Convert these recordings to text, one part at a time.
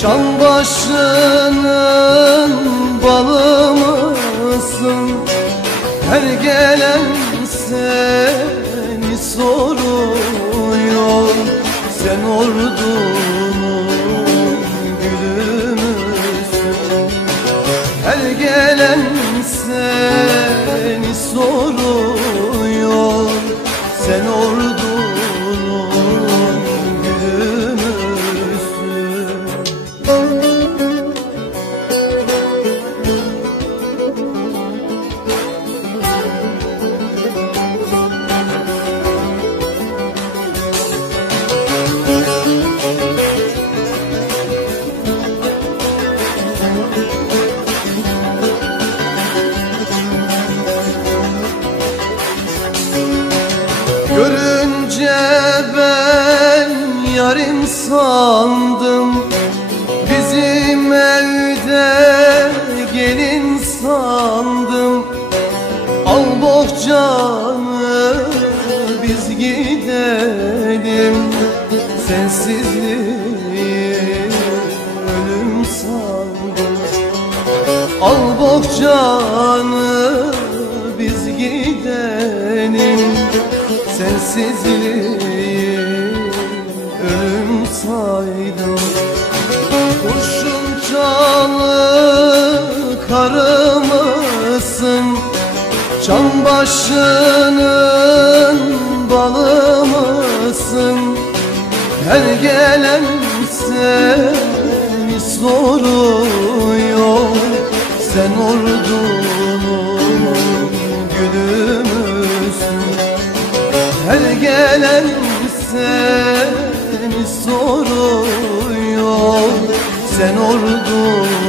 Çam başının balı mısın? Her gelen seni soruyor. Sen ordunun sandım Bizim evde gelin sandım. Al bohçanı biz gidelim. Sensizliği ölüm sandım. Al bohçanı biz gidelim. Sensizliği ölüm saydım Kurşun çalı karı mısın Çam başının balı mısın Her gelen seni soruyor Sen ordunun gülü her gelen seni soruyor. Sen ordunun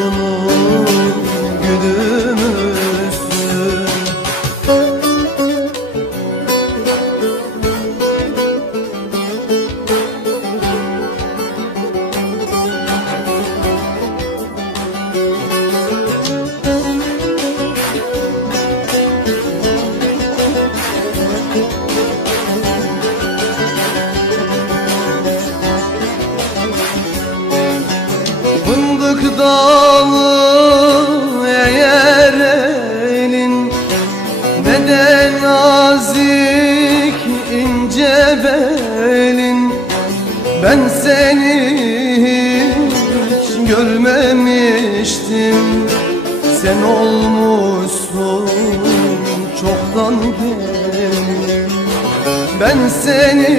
Fındık dalı eğer elin Neden nazik ince belin? Ben seni hiç görmemiştim. Sen olmuşsun çoktan gelin Ben seni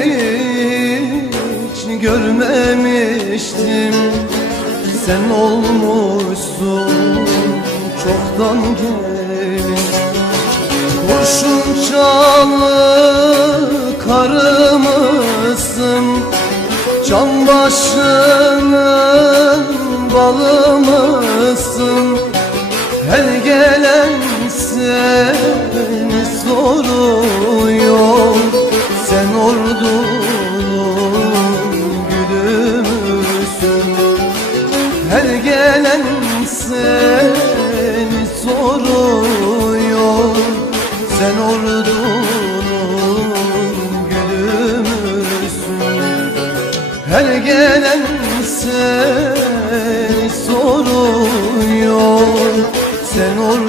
hiç görmemiştim Sen olmuşsun çoktan gelin Kurşun çalı karımısın Can başının balı mısın Her gelen seni soruyor Sen ordunun Her gelen seni soruyor Sen ordunun